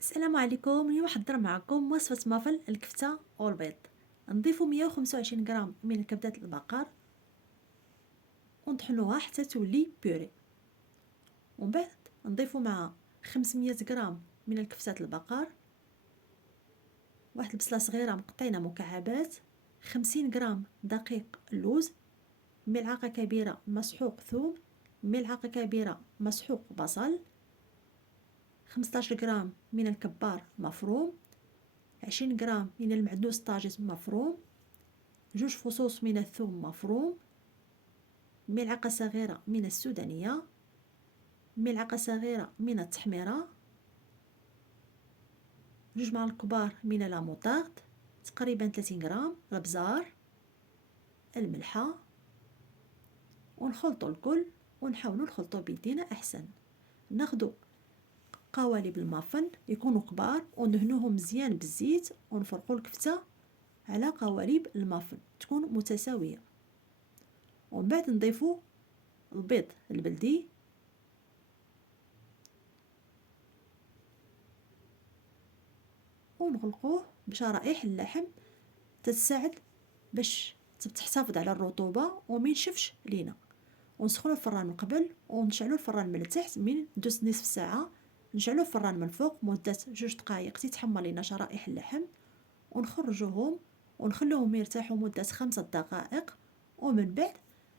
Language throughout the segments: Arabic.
السلام عليكم. اليوم حضر معكم وصفة مافل الكفتة والبيض. نضيفو 125 غرام من كبدة البقر ونطحنوها حتى تولي بيوري، ومن بعد نضيفو مع 500 غرام من الكفتة البقر، واحد البصلة صغيرة مقطعينها مكعبات، 50 غرام دقيق اللوز، ملعقة كبيرة مسحوق ثوم، ملعقة كبيرة مسحوق بصل، 15 غرام من الكبار مفروم، 20 غرام من المعدنوس طاجت مفروم، 2 فصوص من الثوم مفروم، ملعقة صغيرة من السودانية، ملعقة صغيرة من التحميرة، 2 معالق كبار من لاموطارد، تقريبا 30 غرام الابزار، الملحة، ونخلطوا الكل ونحاولوا نخلطوا بيدينا احسن. ناخدو قوالب المافن يكونوا كبار وندهنوهم مزيان بالزيت ونفرقوا الكفتة على قوالب المافن تكون متساوية، ومن بعد نضيفو البيض البلدي ونغلقوه بشرائح اللحم تتساعد باش تحتفظ على الرطوبة وما ينشفش لينا. ونسخنوا الفران من قبل ونشعلوا الفران من التحت، من دوز نصف ساعة نشعلوا الفران من فوق مدة 2 دقائق تتحمر لينا شرائح اللحم، ونخرجوهم ونخلوهم يرتاحوا مدة 5 دقائق، ومن بعد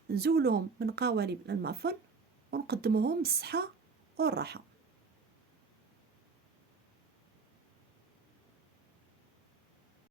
نزولوهم من قوالب المافن ونقدموهم بالصحة والراحة.